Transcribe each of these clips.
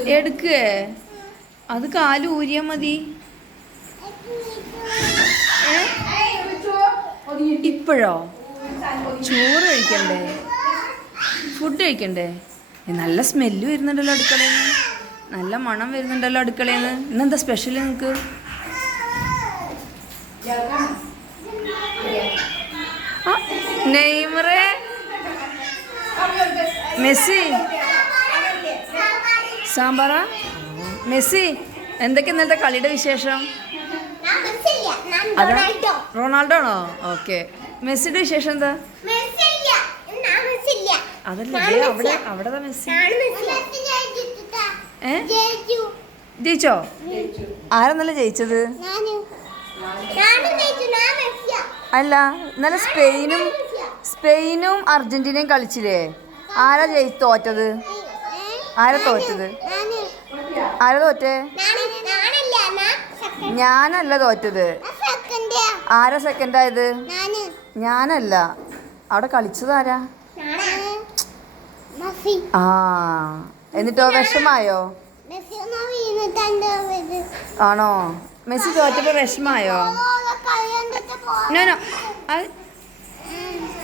എടുക്കേ അത് കാല് ഊരിയാ മതി. ഇപ്പോഴോ? ചോറ് കഴിക്കണ്ടേ? ഫുഡ് കഴിക്കണ്ടേ? നല്ല സ്മെല്ല് വരുന്നുണ്ടല്ലോ അടുക്കളയിൽ നിന്ന്. നല്ല മണം വരുന്നുണ്ടല്ലോ അടുക്കളയിൽ നിന്ന്. ഇന്നെന്താ സ്പെഷ്യൽ നിങ്ങൾക്ക്? നെയ്മറേ, മെസ്സി, സാമ്പാറാ? മെസ്സി, എന്തൊക്കെ ഇന്നത്തെ കളിയുടെ വിശേഷം? അതാ റൊണാൾഡോ ആണോ? ഓക്കെ. മെസ്സിയുടെ വിശേഷം എന്താ? അതല്ലേ അവിടെ അവിടെ മെസ്സി. ജയിച്ചോ? ആരെന്നല്ല ജയിച്ചത്? അല്ല, ഇന്നലെ സ്പെയിനും അർജന്റീനയും കളിച്ചില്ലേ? ആരാ തോറ്റത്? ആരാ തോറ്റത്? ആരാ തോറ്റേ? ഞാനല്ല തോറ്റത്. ആരാ സെക്കൻഡ് ആയത്? ഞാനല്ല. അവിടെ കളിച്ചത് ആരാ? ആ, എന്നിട്ടോ വിഷമായോ? ആണോ? മെസ്സി തോറ്റപ്പോ വിഷമായോ?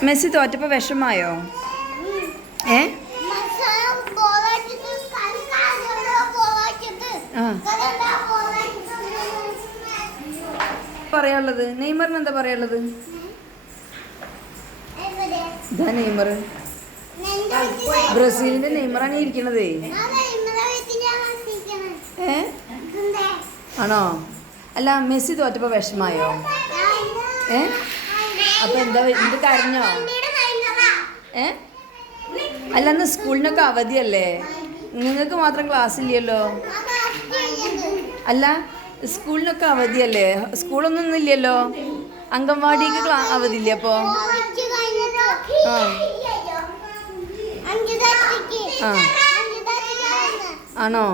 മെസ്സി തോറ്റപ്പോ വിഷമായോ? പറയാനുള്ളത് നെയ്മറിന് എന്താ പറയാനുള്ളത്? ഇതാ നെയ്മർ, ബ്രസീലിന്റെ നെയ്മറാണ് ഈ ഇരിക്കണതേ. ആണോ? അല്ല, മെസ്സി തോറ്റപ്പോ വിഷമായോ? അപ്പൊ എന്താ എന്ത് കരഞ്ഞോ? അല്ല, അന്ന് സ്കൂളിനൊക്കെ അവധിയല്ലേ? നിങ്ങൾക്ക് മാത്രം ക്ലാസ് ഇല്ലല്ലോ. അല്ല, സ്കൂളിനൊക്കെ അവധിയല്ലേ? സ്കൂളൊന്നും ഇല്ലല്ലോ. അംഗൻവാടിക്ക് അവധിയില്ലേ? അപ്പോ ആണോ?